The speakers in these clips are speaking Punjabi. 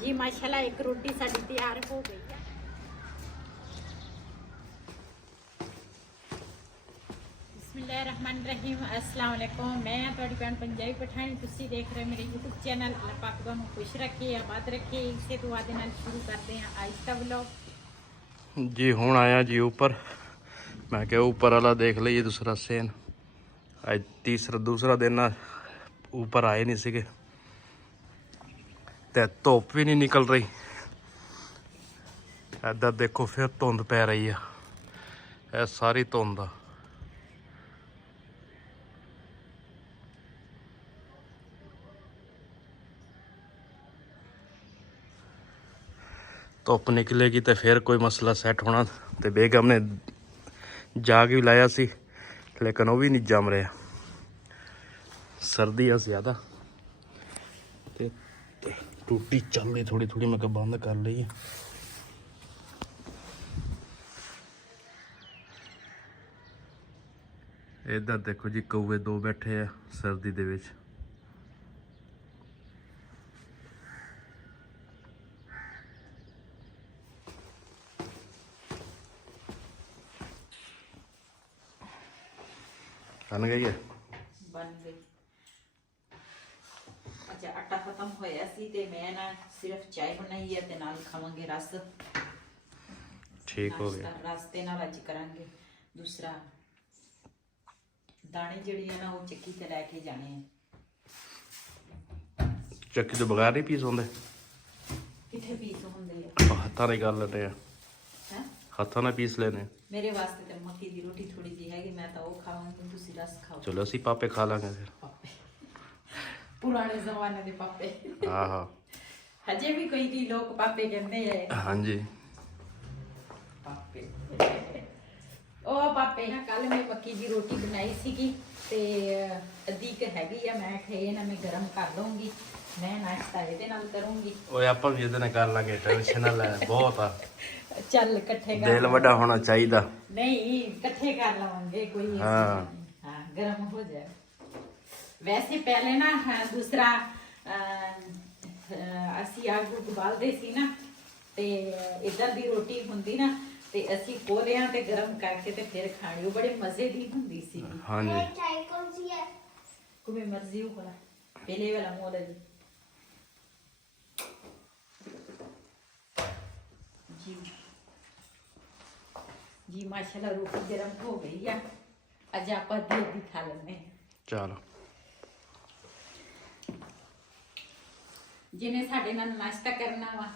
जी माशाल्लाह एक रोटी साडी तैयार हो गई है। बिस्मिल्लाहिर्रहमानिर्रहीम अस्सलाम वालेकुम। मैं तुहाडी भैन पंजाबी पठानी, तुसी देख रहे मेरे यूट्यूब चैनल। अल्लाह पाक तुहानू खुश रखे, आबाद रखे। इसे दुआ दे नाल शुरू करते हैं आज का व्लॉग। जी हुण आया जी ऊपर। मैं क्या ऊपर वाला देख लीजिए दूसरा सेन। आज दूसरा दिन ऊपर आए नहीं सीगे ते धुप भी नहीं निकल रही। इधर देखो फिर धुंध पै रही है, यह सारी धुंध आ। धुप निकलेगी तो फिर कोई मसला सैट होना। तो बेगम ने जाग भी लाया सी लेकिन वो भी नहीं जम रहा, सर्दी है ज़्यादा। टूटी चल रही थोड़ी थोड़ी, मैं कहा बंद कर ली। इधर देखो जी कौए दो बैठे हैं सर्दी दे विच। बन गई है, बन गई। अच्छा आटा खत्म होया सी ते मैं ना सिर्फ चाय बनाई है ते नाल खावांगे रस। ठीक हो गया। रास्ते नाल अज करांगे। दूसरा दाने जड़ी है ना वो चक्की ते लेके जाने हैं। ਚੱਕੀ ਤੋਂ ਬਗੈਰ ਨਹੀਂ ਪੀਸ ਹੁੰਦੇ? किथे पीस होंदे है ਹੱਥਾਂ ਨਾਲ ਕਰ ਲੈਣੇ ਆ, हैं? ਹੱਥਾਂ ਨਾਲ ਪੀਸ ਲੈਣੇ। मेरे वास्ते ते मक्की दी रोटी थोड़ी जी हैगी, मैं तो वो खावांगी, तुसी रस खाओ। ਚਲੋ ਅਸੀਂ ਪਾਪੇ ਖਾ ਲਾਂਗੇ ਫਿਰ। पापे पुराने जमाने दे पापे। ਆਹੋ हजे भी कोई लोग पापे कहते हैं। ਹਾਂਜੀ। पापे ਉਹ ਪਾਪੇ ਨਾ ਕੱਲ ਮੈਂ ਮੱਕੀ ਦੀ ਰੋਟੀ ਬਣਾਈ ਸੀਗੀ ਤੇ ਅੱਧੀ ਕ ਹੈਗੀ ਆ, ਮੈਂ ਖੇ ਨਾ ਮੈਂ ਗਰਮ ਕਰ ਲਵਾਂਗੀ। ਮੈਂ ਨਾਸ਼ਤਾ ਇਹਦੇ ਨਾਲ ਕਰੂੰਗੀ। ਓਏ ਆਪਾਂ ਵੀ ਇਹਦੇ ਨਾਲ ਕਰ ਲਾਂਗੇ, ਟੈਨਸ਼ਨ ਨਾ ਲੈ, ਬਹੁਤ ਆ। ਚੱਲ ਇਕੱਠੇ ਕਰ ਦਿਲ ਵੱਡਾ ਹੋਣਾ ਚਾਹੀਦਾ। ਨਹੀਂ ਇਕੱਠੇ ਕਰ ਲਵਾਂਗੇ ਕੋਈ। ਹਾਂ हाँ गर्म हो जाए। वैसे पहले ना दूसरा ਅਸੀਂ ਆਗ ਉਬਾਲਦੇ ਸੀ ਨਾ ਤੇ ਇਦਾਂ ਦੀ ਰੋਟੀ ਹੁੰਦੀ ਨਾ ਤੇ ਅਸੀਂ ਕੋਲਿਆਂ ਤੇ ਗਰਮ ਕਰਕੇ ਤੇ ਫਿਰ ਖਾਣੀ, ਉਹ ਬੜੇ ਮਜ਼ੇ ਦੀ ਹੁੰਦੀ ਸੀ। ਹਾਂਜੀ चाय कौन सी है? ਕੋਈ ਮਰਜ਼ੀ ਹੋਣਾ ਪਹਿਲੇ ਵਾਲਾ ਮੋਲ ਜੀ। जी जी माशाल्लाह रोटी गरम हो गई है। ਅੱਜ ਆਪਾਂ ਦੀ ਖਾ ਲੈਣੇ। ਚਲੋ ਜਿਹਨੇ ਸਾਡੇ ਨਾਲ ਨਾਸ਼ਤਾ ਕਰਨਾ ਵਾ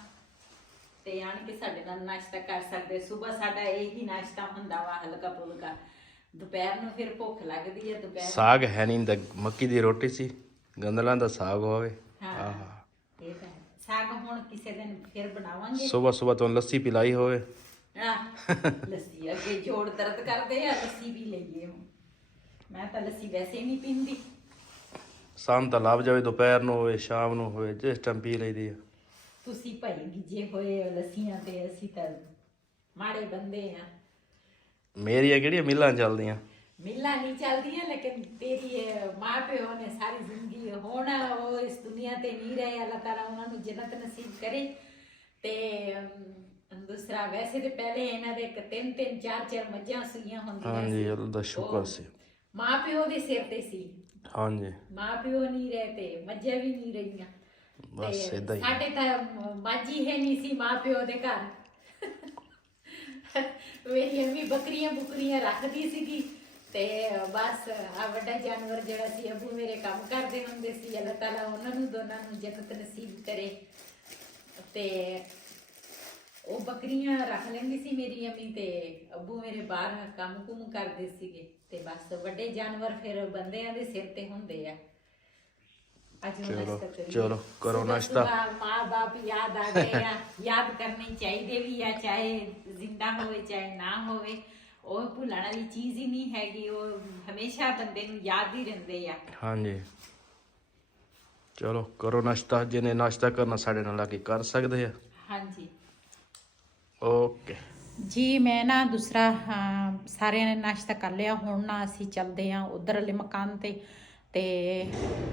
ਤੇ ਆਣ ਕੇ ਸਾਡੇ ਨਾਲ ਨਾਸ਼ਤਾ ਕਰ ਸਕਦੇ। ਸਵੇਰ ਸਾਡਾ ਇਹੀ ਨਾਸ਼ਤਾ ਹੁੰਦਾ ਵਾ, ਹਲਕਾ ਫੁਲਕਾ। ਦੁਪਹਿਰ ਨੂੰ ਫਿਰ ਭੁੱਖ ਲੱਗਦੀ ਹੈ। ਦੁਪਹਿਰ ਸਾਗ ਹੈ ਨਹੀਂ, ਮੱਕੀ ਦੀ ਰੋਟੀ ਸੀ, ਗੰਦਲਾਂ ਦਾ ਸਾਗ ਹੋਵੇ। ਹਾਂ ਇਹ ਤਾਂ ਹੈ। ਸਾਗ ਹੁਣ ਕਿਸੇ ਦਿਨ ਫਿਰ ਬਣਾਵਾਂਗੇ। ਸਵੇਰ ਸਵੇਰ ਤੋਂ ਲੱਸੀ ਪਿਲਾਈ ਹੋਵੇ। ਲੱਸੀ ਅੱਗੇ ਜੋੜ ਦਰਦ ਕਰਦੇ ਆ, ਲੱਸੀ ਵੀ ਲਈਏ ਹੁਣ। ਮੈਂ ਤਾਂ ਲੱਸੀ ਵੈਸੇ ਹੀ ਨਹੀਂ ਪੀਂਦੀ। ਸ਼ਾਮ ਤਾਂ ਲੱਭ ਜਾਵੇ, ਦੁਪਹਿਰ ਨੂੰ ਹੋਵੇ, ਸ਼ਾਮ ਨੂੰ ਹੋਵੇ, ਜਿਸ ਟਾਈਮ ਪੀ ਲਈਦੀ ਆ। ਤੁਸੀਂ ਭਾਈ ਗਿੱਜੇ ਹੋਏ ਹੋ ਲੱਸੀਆਂ ਤੇ, ਅਸੀਂ ਤਾਂ ਮਾੜੇ ਬੰਦੇ ਆ। ਮੇਰੀਆਂ ਕਿਹੜੀਆਂ ਮਿਲਾਂ ਚੱਲਦੀਆਂ? ਮਿਲਾਂ ਨਹੀਂ ਚੱਲਦੀਆਂ ਲੇਕਿਨ ਤੇਰੀ ਮਾਂ ਪਿਓ ਨੇ ਸਾਰੀ ਜ਼ਿੰਦਗੀ, ਹੁਣ ਉਹ ਇਸ ਦੁਨੀਆ ਤੇ ਨਹੀਂ ਰਹੇ, ਅੱਲਾਹ ਤਾਲਾ ਉਹਨਾਂ ਨੂੰ ਜੰਨਤ ਨਸੀਬ ਕਰੇ। ਤੇ ਦੂਸਰਾ ਵੈਸੇ ਤੇ ਪਹਿਲੇ ਇਹਨਾਂ ਦੇ 3-3 4-4 ਮੱਝਾਂ ਸੂਈਆਂ ਹੁੰਦੀਆਂ ਹਾਂਜੀ ਅੱਲਾ ਦਾ ਸ਼ੁਕਰ ਸੀ। ਮਾਂ ਪਿਓ ਦੇ ਸਿਰ ਤੇ ਸੀ। ਹਾਂਜੀ ਮਾਂ ਪਿਓ ਨਹੀਂ ਰਹੇ ਤੇ ਮੱਝਾਂ ਵੀ ਨਹੀਂ ਰਹੀਆਂ। ਬਸ ਏਦਾਂ ਹੀ। ਸਾਡੇ ਤਾਂ ਮਾਝੀ ਹੈ ਨਹੀਂ ਸੀ ਮਾਂ ਪਿਓ ਦੇ ਘਰ। ਮੇਰੀ ਅੰਮੀ ਬੱਕਰੀਆਂ ਰੱਖਦੀ ਸੀਗੀ ਤੇ ਬਸ ਆ ਵੱਡਾ ਜਾਨਵਰ ਜਿਹੜਾ ਸੀ ਅੱਬੂ ਮੇਰੇ ਕੰਮ ਕਰਦੇ ਹੁੰਦੇ ਸੀ। ਅੱਲਾਹ ਤਾਲਾ ਉਹਨਾਂ ਨੂੰ ਦੋਨਾਂ ਨੂੰ ਜੰਨਤ ਨਸੀਬ ਕਰੇ। ਤੇ ਉਹ ਬੱਕਰੀਆਂ ਰੱਖ ਲੈਂਦੀ ਸੀ ਮੇਰੀ ਅੰਮੀ ਤੇ ਅੱਬੂ ਮੇਰੇ ਬਾਹਰ ਕੰਮ ਕਰਦੇ ਸੀਗੇ। ਤੇ ਬਸ ਵੱਡੇ ਜਾਨਵਰ ਫਿਰ ਬੰਦਿਆਂ ਦੇ ਸਿਰ ਤੇ ਹੁੰਦੇ ਆ। ਚਲੋ ਕਰੋ ਨਾਸ਼ਤਾ। ਮਾਂ ਬਾਪ ਯਾਦ ਆ ਗਏ ਆ, ਯਾਦ ਕਰਨੇ ਚਾਹੀਦੇ ਵੀ ਆ, ਚਾਹੇ ਜ਼ਿੰਦਾ ਹੋਵੇ ਚਾਹੇ ਨਾ ਹੋਵੇ। ਉਹ ਭੁੱਲਣ ਵਾਲੀ ਚੀਜ਼ ਹੀ ਨਹੀਂ ਹੈਗੀ, ਉਹ ਹਮੇਸ਼ਾ ਬੰਦੇ ਨੂੰ ਯਾਦ ਹੀ ਰਹਿੰਦੇ ਆ। ਹਾਂਜੀ ਚਲੋ ਕਰੋ ਨਾਸ਼ਤਾ। ਜਿਹਨੇ ਨਾਸ਼ਤਾ ਕਰਨਾ ਸਾਡੇ ਨਾਲ ਆ ਕੇ ਕਰ ਸਕਦੇ ਆ। ਹਾਂਜੀ ਓਕੇ ਜੀ। ਮੈਂ ਨਾ ਦੂਸਰਾ ਸਾਰਿਆਂ ਨੇ ਨਾਸ਼ਤਾ ਕਰ ਲਿਆ। ਹੁਣ ਨਾ ਅਸੀਂ ਚੱਲਦੇ ਹਾਂ ਉਧਰ ਵਾਲੇ ਮਕਾਨ ਤੇ।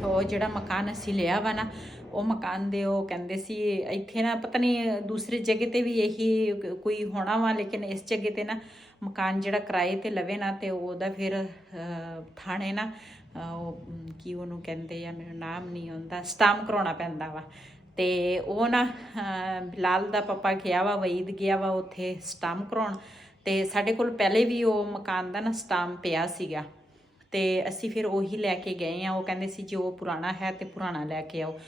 ਉਹ ਜਿਹੜਾ ਮਕਾਨ ਅਸੀਂ ਲਿਆ ਵਾ ਨਾ ਉਹ ਮਕਾਨ ਦੇ ਉਹ ਕਹਿੰਦੇ ਸੀ ਇੱਥੇ ਨਾ ਪਤਾ ਨਹੀਂ ਦੂਸਰੀ ਜਗ੍ਹਾ ਤੇ ਵੀ ਇਹੀ ਕੋਈ ਹੋਣਾ ਵਾ, ਲੇਕਿਨ ਇਸ ਜਗ੍ਹਾ ਤੇ ਨਾ ਮਕਾਨ ਜਿਹੜਾ ਕਿਰਾਏ ਤੇ ਲਵੇ ਨਾ ਤੇ ਉਹਦਾ ਫਿਰ ਥਾਣੇ ਨਾ ਉਹ ਕੀ ਉਹਨੂੰ ਕਹਿੰਦੇ ਆ, ਮੈਨੂੰ ਨਾਮ ਨਹੀਂ ਆਉਂਦਾ, ਸਟਾਮ ਕਰਾਉਣਾ ਪੈਂਦਾ ਵਾ। ਤੇ ਉਹ ਨਾ ਬਿਲਾਲ ਦਾ ਪਾਪਾ ਗਿਆ ਵਾ, ਵਈਦ ਗਿਆ ਵਾ ਉੱਥੇ ਸਟਾਮ ਕਰਾਉਣ। ਤੇ ਸਾਡੇ ਕੋਲ ਪਹਿਲੇ ਵੀ ਉਹ ਮਕਾਨ ਦਾ ਨਾ ਸਟਾਮ ਪਿਆ ਸੀਗਾ, ਤੇ ਅਸੀਂ ਫਿਰ ਉਹੀ ਲੈ ਕੇ ਗਏ ਆ। ਉਹ ਕਹਿੰਦੇ ਸੀ ਜੋ ਪੁਰਾਣਾ ਹੈ ਤੇ ਪੁਰਾਣਾ ਲੈ ਕੇ ਆਓ,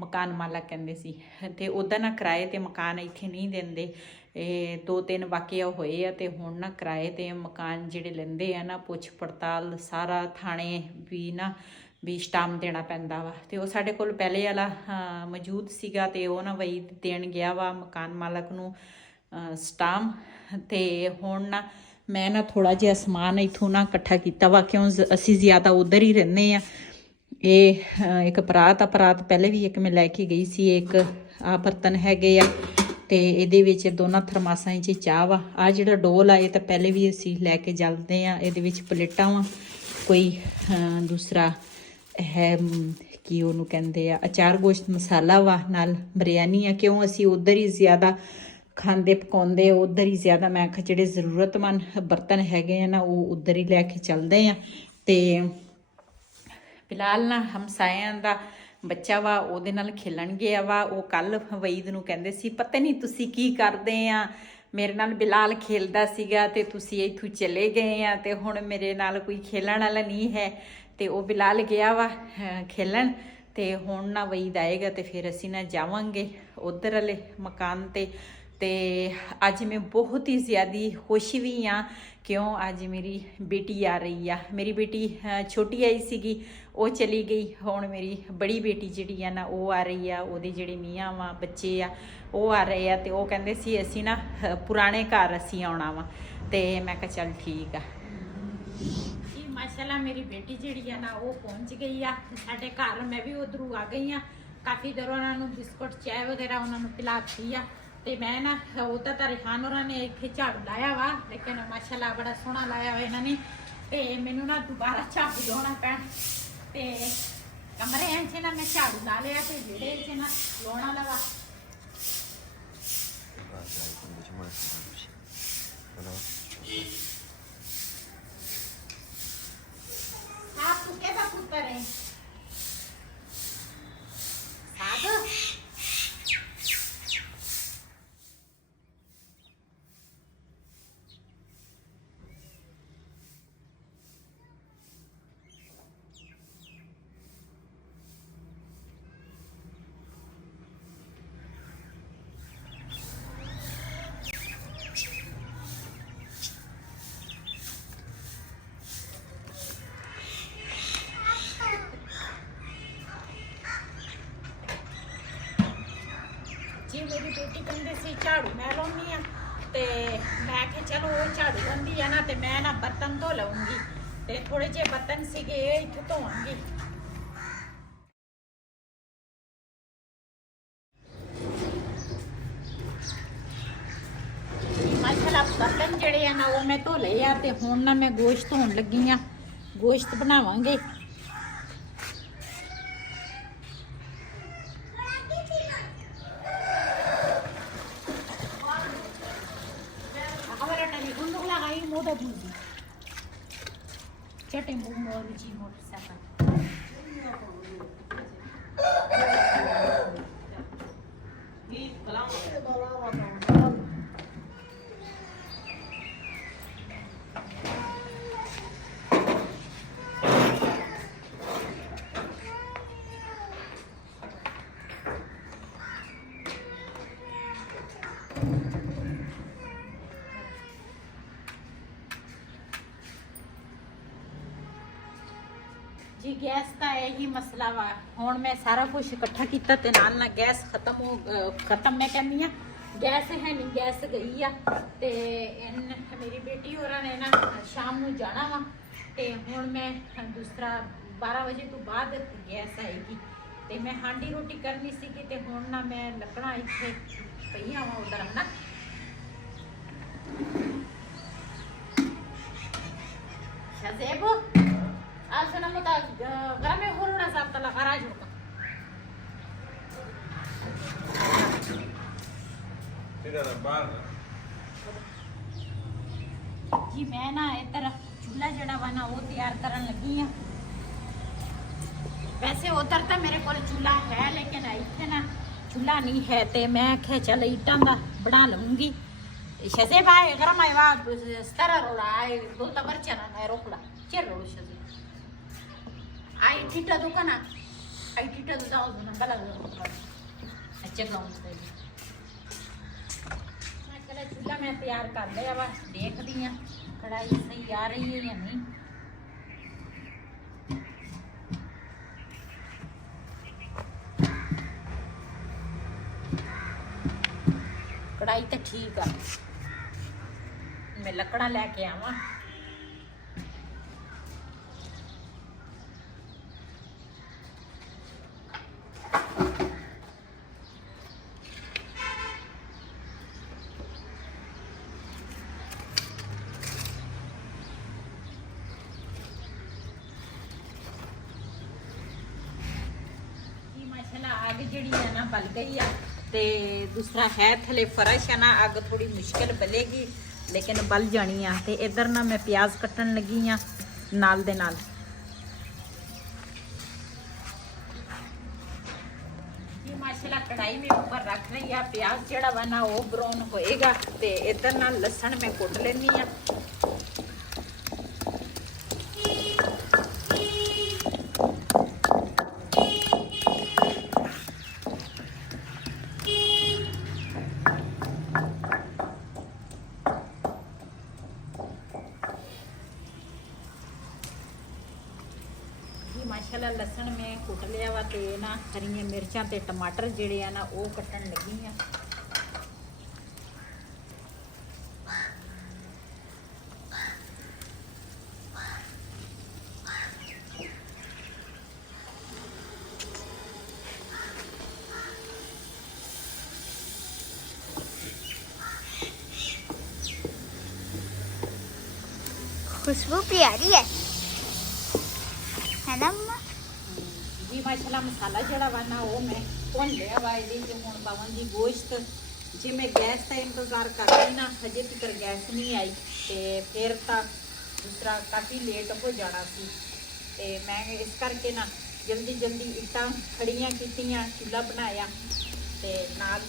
ਮਕਾਨ ਮਾਲਕ ਕਹਿੰਦੇ ਸੀ। ਤੇ ਉਹਦਾ ਨਾ ਕਿਰਾਏ ਤੇ ਮਕਾਨ ਇੱਥੇ ਨਹੀਂ ਦਿੰਦੇ, ਇਹ 2-3 ਵਾਕਿਆ ਹੋਏ ਆ। ਤੇ ਹੁਣ ਨਾ ਕਿਰਾਏ ਤੇ ਮਕਾਨ ਜਿਹੜੇ ਲੈਂਦੇ ਆ ਨਾ, ਪੁੱਛ ਪੜਤਾਲ ਸਾਰਾ ਥਾਣੇ ਵੀ ਸਟਾਮ ਦੇਣਾ ਪੈਂਦਾ ਵਾ। ਤੇ ਉਹ ਸਾਡੇ ਕੋਲ ਪਹਿਲੇ ਵਾਲਾ ਮੌਜੂਦ ਸੀਗਾ, ਤੇ ਉਹ ਨਾ ਵਈ ਦੇਣ ਗਿਆ ਵਾ ਮਕਾਨ ਮਾਲਕ ਨੂੰ ਸਟਾਮ। ਤੇ ਹੁਣ ਨਾ ਮੈਂ ਨਾ ਥੋੜਾ ਜਿਹਾ ਸਮਾਨ ਇੱਥੋਂ ਨਾ ਇਕੱਠਾ ਕੀਤਾ ਵਾ, ਕਿਉਂ ਅਸੀਂ ਜ਼ਿਆਦਾ ਉਧਰ ਹੀ ਰਹਿੰਦੇ ਆ। ਇਹ ਇੱਕ ਪਰਾਤ ਪਹਿਲੇ ਵੀ ਇੱਕ ਮੈਂ ਲੈ ਕੇ ਗਈ ਸੀ, ਇੱਕ ਆ ਬਰਤਨ ਹੈਗੇ ਆ, ਤੇ ਇਹਦੇ ਵਿੱਚ ਦੋਨਾਂ ਥਰਮਾਸਾਂ 'ਚ ਚਾਹ ਵਾ। ਆ ਜਿਹੜਾ ਡੋਲ ਆ ਇਹ ਤਾਂ ਪਹਿਲੇ ਵੀ ਅਸੀਂ ਲੈ ਕੇ ਚੱਲਦੇ ਆ। ਇਹਦੇ ਵਿੱਚ ਪਲੇਟਾਂ ਵਾ, ਕੋਈ ਦੂਸਰਾ ਹੈ ਕੀ ਉਹਨੂੰ ਕਹਿੰਦੇ ਆ, ਅਚਾਰ ਗੋਸ਼ਤ ਮਸਾਲਾ ਵਾ, ਨਾਲ ਬਿਰਿਆਨੀ ਆ। ਕਿਉਂ ਅਸੀਂ ਉਧਰ ਹੀ ਜ਼ਿਆਦਾ ਖਾਂਦੇ ਪਕਾਉਂਦੇ, ਉਧਰ ਹੀ ਜ਼ਿਆਦਾ। ਮੈਂ ਕਿਹਾ ਜਿਹੜੇ ਜ਼ਰੂਰਤਮੰਦ ਬਰਤਨ ਹੈਗੇ ਆ ਨਾ ਉਹ ਉਧਰ ਹੀ ਲੈ ਕੇ ਚੱਲਦੇ ਆ। ਤੇ ਫਿਲਹਾਲ ਨਾ ਹਮਸਾਇਆਂ ਦਾ ਬੱਚਾ ਵਾ, ਉਹਦੇ ਨਾਲ ਖੇਲਣ ਗਿਆ ਵਾ। ਉਹ ਕੱਲ ਵਈਦ ਨੂੰ ਕਹਿੰਦੇ ਸੀ ਪਤਾ ਨਹੀਂ ਤੁਸੀਂ ਕੀ ਕਰਦੇ ਆ, ਮੇਰੇ ਨਾਲ ਬਿਲਾਲ ਖੇਲਦਾ ਸੀਗਾ ਤੇ ਤੁਸੀਂ ਇੱਥੋਂ ਚਲੇ ਗਏ ਆ, ਤੇ ਹੁਣ ਮੇਰੇ ਨਾਲ ਕੋਈ ਖੇਲਣ ਵਾਲਾ ਨਹੀਂ ਹੈ। ਤੇ ਉਹ ਬਿਲਾਲ ਗਿਆ ਵਾ ਖੇਲਣ, ਤੇ ਹੁਣ ਨਾ ਵਈਦ ਆਏਗਾ ਤੇ ਫਿਰ ਅਸੀਂ ਨਾ ਜਾਵਾਂਗੇ ਉਧਰ ਵਾਲੇ ਮਕਾਨ ਤੇ। ਤੇ ਅੱਜ ਮੈਂ ਬਹੁਤ ਹੀ ਜ਼ਿਆਦਾ ਖੁਸ਼ ਵੀ ਆ, ਕਿਉਂ ਅੱਜ ਮੇਰੀ ਬੇਟੀ ਆ ਰਹੀ ਆ। ਮੇਰੀ ਬੇਟੀ ਛੋਟੀ ਆਈ ਸੀਗੀ, ਉਹ ਚਲੀ ਗਈ। ਹੁਣ ਮੇਰੀ ਬੜੀ ਬੇਟੀ ਜਿਹੜੀ ਆ ਨਾ ਉਹ ਆ ਰਹੀ ਆ, ਉਹਦੇ ਜਿਹੜੇ ਮੀਆਂ ਵਾ ਬੱਚੇ ਆ ਉਹ ਆ ਰਹੇ ਆ। ਤੇ ਉਹ ਕਹਿੰਦੇ ਸੀ ਅਸੀਂ ਨਾ ਪੁਰਾਣੇ ਘਰ ਅਸੀਂ ਆਉਣਾ ਵਾ, ਤੇ ਮੈਂ ਕਿਹਾ ਚੱਲ ਠੀਕ ਆ ਜੀ। ਮਾਸ਼ਾਅੱਲਾ ਮੇਰੀ ਬੇਟੀ ਜਿਹੜੀ ਆ ਨਾ ਉਹ ਪਹੁੰਚ ਗਈ ਆ ਸਾਡੇ ਘਰ। ਮੈਂ ਵੀ ਉਧਰੋਂ ਆ ਗਈ ਆ, ਕਾਫੀ ਦੇਰ ਉਹਨਾਂ ਨੂੰ ਬਿਸਕੁਟ ਚਾਹ ਵਗੈਰਾ ਉਹਨਾਂ ਨੂੰ ਪਿਲਾਤੀ ਆ। ਤੇ ਮੈਂ ਨਾ ਉਹ ਤਾਂ ਰਿਹਾਨ ਹੋਰਾਂ ਨੇ ਇੱਥੇ ਝਾੜੂ ਲਾਇਆ ਵਾ, ਲੇਕਿਨ ਮਾਸ਼ਾਅੱਲਾ ਬੜਾ ਸੋਹਣਾ ਲਾਇਆ ਵਾ ਇਹਨਾਂ ਨੇ। ਤੇ ਮੈਨੂੰ ਨਾ ਦੁਬਾਰਾ ਝਾੜੂ ਲਾਉਣਾ ਪੈਣਾ, ਤੇ ਕਮਰੇ 'ਚ ਨਾ ਮੈਂ ਝਾੜੂ ਲਾ ਲਿਆ, ਤੇ ਵਿਹੜੇ 'ਚ ਨਾ ਲਾਉਣਾ ਲਵਾ। आप तू कैसा पुत्र है साधु? जी मेरी बेटी कहते सी झाड़ू मैं लाउनी आ, ते मैं कि चलो वो झाड़ू लाउंदी है ना, ते मैं ना बर्तन धो लऊंगी। ते थोड़े जे बर्तन सीगे इत्थे धोवांगी। माशाल्लाह बर्तन जेड़े आ ना वो मैं धो लए आ, ते हुण ना मैं गोश्त धोण लगी आ, गोश्त बनावांगे। Moda budi, chatting book more ji motorcycle. जी गैस का यही मसला वा। हुण मैं सारा कुछ इकट्ठा किया ते नाल ना गैस खत्म मैं कहनी आ, गैस है नहीं, गैस गई आ। ते मेरी बेटी होरां ने ना शाम नूं जाना वा, ते हुण मैं दूसरा 12 बजे तो बाद गैस आएगी। ते मैं हांडी रोटी करनी सीगी, ते हुण ना मैं लकड़ा इत्थे पईयां वा उधर है ना। शज़ेब आज ना मुता घर में होना ज़ात तला गराज होगा ਜੀ ਮੈਂ ਨਾ ਇੱਧਰ ਚੁੱਲ੍ਹਾ ਜਿਹੜਾ ਵਾ ਨਾ ਉਹ ਤਿਆਰ ਕਰਨ ਲੱਗੀ ਆ। ਵੈਸੇ ਉਧਰ ਤਾਂ ਮੇਰੇ ਕੋਲ ਚੁੱਲ੍ਹਾ ਹੈ, ਲੇਕਿਨ ਇੱਥੇ ਨਾ ਚੁੱਲ੍ਹਾ ਨਹੀਂ ਹੈ ਤੇ ਮੈਂ ਆਖਿਆ ਚੱਲ ਇੱਟਾਂ ਦਾ ਬਣਾ ਲਵਾਂਗੀ। Shazé va, grama va, stara rola, ai volta barciana na rokla. Che rolo Shazé? Ai tita do kana. Ai tita do dao na bala do. ਅੱਛਾ ਗਰਾਉਂਡ ਤੇ ਮੈਂ ਕੜਾ ਚੁੱਲ੍ਹਾ ਮੈਂ ਤਿਆਰ ਕਰ ਲਿਆ ਵਾ, ਦੇਖਦੀ ਆ ਕੜਾਈ ਸਹੀ ਆ ਰਹੀ ਹੈ ਜਾਂ ਨਹੀਂ। ਕੜਾਈ ਤਾਂ ਠੀਕ ਆ, ਮੈਂ ਲੱਕੜਾਂ ਲੈ ਕੇ ਆਵਾਂ। आग जी है ना बल गई है ते दूसरा है थले फर्श है ना, अग थोड़ी मुश्किल बलेगी लेकिन बल जानी है। ते इधर ना मैं प्याज कट्टन लगी हाँ नाल दे नाल। जी माशाल्लाह कढ़ाई में ऊपर रख रही है, प्याज जड़ा वा ना वो ब्राउन होएगा। ते इधर ना लसन मैं कुट लेनी है। माशाल्लाह लसन में कुट लिया वा ते ना हरियां मिर्चां ते टमाटर जिहड़े आ ना वो कट्टन लगी आ। खुशबू प्यारी है ना मम्मा? जी माशाल्लाह मसाला जड़ा वा ना वो मैं भुन लिया वा। ये हुण पावांगी गोश्त। जे मैं गैस का इंतजार कर रही ना, हजे तक गैस नहीं आई ते फिर तो दूसरा काफ़ी लेट हो जाना सी। ते मैं इस करके ना जल्दी जल्दी इट्टां खड़ियां कीतियां, चूल्हा बनाया ते नाल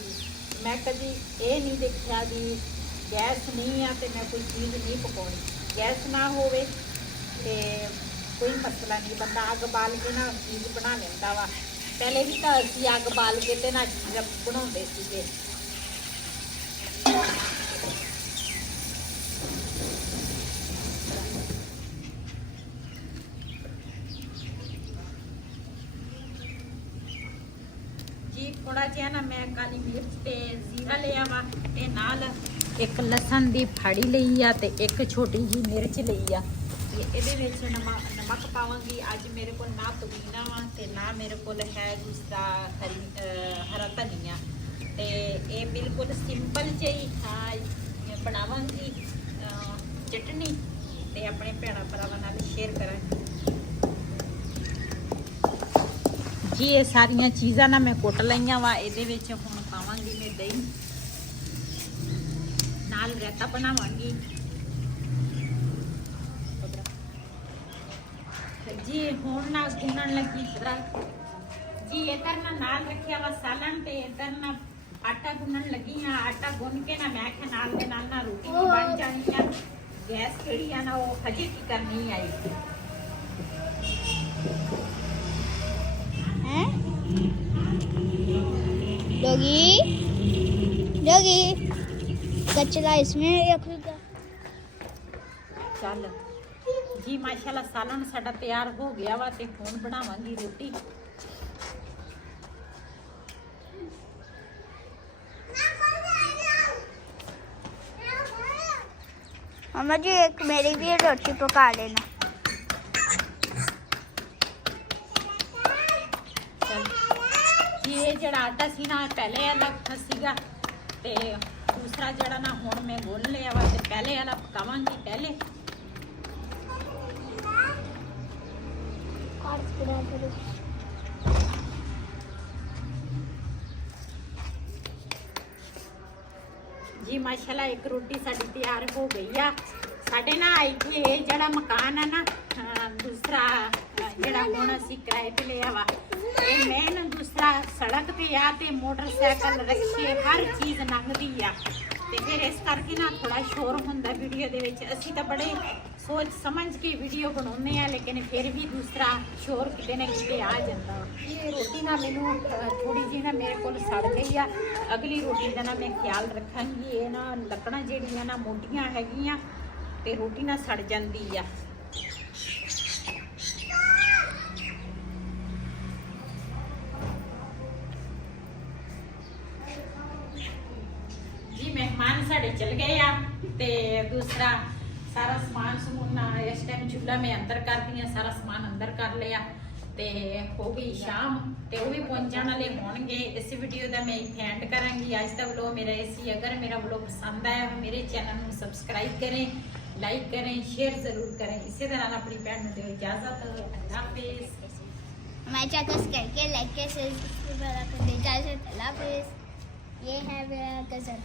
मैं कभी ये नहीं देखा भी गैस नहीं है तो मैं कोई चीज़ नहीं पकाउणी। गैस ना होवे ते कोई मसला नहीं, बंदा अग बाल के ना चीज़ बना लेंदा वा। पहले भी तो असीं अग बाल के ते ना चीज़ बनाउंदे सीगे। जी थोड़ा जिहा ना मैं काली मिर्च ते जीरा लिया वा ते नाल एक लसन दी फाड़ी लई आ ते एक छोटी जी मिर्च लई आ। ਇਹਦੇ ਵਿੱਚ ਨਮਕ ਪਾਵਾਂਗੀ। ਅੱਜ ਮੇਰੇ ਕੋਲ ਨਾ ਪੁਦੀਨਾ ਵਾ ਤੇ ਨਾ ਮੇਰੇ ਕੋਲ ਹੈ ਦੂਸਰਾ ਹਰਾ ਧਨੀਆ ਤੇ ਇਹ ਬਿਲਕੁਲ ਸਿੰਪਲ ਜਿਹੀ ਬਣਾਵਾਂਗੀ ਚਟਨੀ ਤੇ ਆਪਣੇ ਭੈਣਾਂ ਭਰਾਵਾਂ ਨਾਲ ਸ਼ੇਅਰ ਕਰਾਂਗੀ। ਜੀ ਇਹ ਸਾਰੀਆਂ ਚੀਜ਼ਾਂ ਨਾ ਮੈਂ ਕੁੱਟ ਲਈਆਂ ਵਾ। ਇਹਦੇ ਵਿੱਚ ਹੁਣ ਪਾਵਾਂਗੀ ਮੈਂ ਦਹੀਂ, ਨਾਲ ਰਾਇਤਾ ਬਣਾਵਾਂਗੀ। जी हुण ना गुनन लगी जी। इधर ना नाल रखिया वा सालन ते इधर ना आटा गुनन लगी हाँ। आटा गुन के ना मैं आख्या नाल दे नाल ना रोटी भी बन जानी है। गैस केड़ी है ना वो हजे की करनी आई हैं। डॉगी डॉगी कचरा इसमें रखूंगा। चल जी माशाल्लाह सालन साडा तैयार हो गया वा ते हुण बनावांगी रोटी। मम्मा जी एक मेरी भी रोटी पका लेना। जी ये जड़ा आटा सी ना पहले अलग सीगा ते दूसरा जड़ा ना हुण मैं गुन लिया वा ते पहले वाला पकावांगी। पहले ਜੀ ਮਾਸ਼ਾਅੱਲਾ ਇੱਕ ਰੋਟੀ ਸਾਡੀ ਤਿਆਰ ਹੋ ਗਈ ਆ। ਸਾਡੇ ਨਾ ਇੱਥੇ ਜਿਹੜਾ ਮਕਾਨ ਆ ਨਾ ਦੂਸਰਾ ਜਿਹੜਾ ਹੁਣ ਅਸੀਂ ਕਿਰਾਏ ਤੇ ਲਿਆ ਵਾ, ਇਹ ਮੇਨ ਦੂਸਰਾ ਸੜਕ ਤੇ ਆ ਤੇ ਮੋਟਰਸਾਈਕਲ ਰਿਕਸ਼ੇ ਹਰ ਚੀਜ਼ ਲੰਘਦੀ ਆ ਤੇ ਫਿਰ ਇਸ ਕਰਕੇ ਨਾ ਥੋੜਾ ਸ਼ੋਰ ਹੁੰਦਾ ਵੀਡੀਓ ਦੇ ਵਿੱਚ। ਅਸੀਂ ਤਾਂ ਬੜੇ ਸੋਚ ਸਮਝ ਕੇ ਵੀਡੀਓ ਬਣਾਉਂਦੇ ਆ, ਲੇਕਿਨ ਫਿਰ ਵੀ ਦੂਸਰਾ ਸ਼ੋਰ ਕਿਤੇ ਨਾ ਕਿਤੇ ਆ ਜਾਂਦਾ। ਇਹ ਰੋਟੀ ਨਾ ਮੈਨੂੰ ਥੋੜੀ ਜਿਹੀ ਨਾ ਮੇਰੇ ਕੋਲ ਸੜ ਗਈ ਆ, ਅਗਲੀ ਰੋਟੀ ਦਾ ਨਾ ਮੈਂ ਖਿਆਲ ਰੱਖਾਂਗੀ। ਇਹ ਨਾ ਲੱਕੜਾਂ ਜਿਹੜੀਆਂ ਨਾ ਮੋਟੀਆਂ ਹੈਗੀਆਂ ਤੇ ਰੋਟੀ ਨਾ ਸੜ ਜਾਂਦੀ ਆ। ਜੀ ਮਹਿਮਾਨ ਸਾਡੇ ਚਲ ਗਏ ਆ ਤੇ ਦੂਸਰਾ ਸਾਰਾ ਸਮਾਨ ਸਮੂਨਾ ਇਸ ਟਾਈਮ ਚੁੱਲ੍ਹਾ ਮੈਂ ਅੰਦਰ ਕਰਦੀ ਆ, ਸਾਰਾ ਸਮਾਨ ਅੰਦਰ ਕਰ ਲਿਆ ਤੇ ਹੋ ਗਈ ਸ਼ਾਮ ਤੇ ਉਹ ਵੀ ਪਹੁੰਚਣ ਵਾਲੇ ਹੋਣਗੇ। ਇਸ ਵੀਡੀਓ ਦਾ ਮੈਂ ਇੱਥੇ ਐਂਡ ਕਰਾਂਗੀ ਅੱਜ ਦਾ ਵਲੋਗ ਮੇਰਾ ਇਸੀ। ਅਗਰ ਮੇਰਾ ਵਲੋਗ ਪਸੰਦ ਆਇਆ ਹੋ ਮੇਰੇ ਚੈਨਲ ਨੂੰ ਸਬਸਕ੍ਰਾਈਬ ਕरें, लाइक करें, शेयर जरूर करें। इसी तरह अपनी बहन को दो इजाजत। अल्लाह हाफिज। हमारे चैनल करके लाइक के शेयर इजाजत। अल्लाह हाफिज। ये है मेरा कज़न।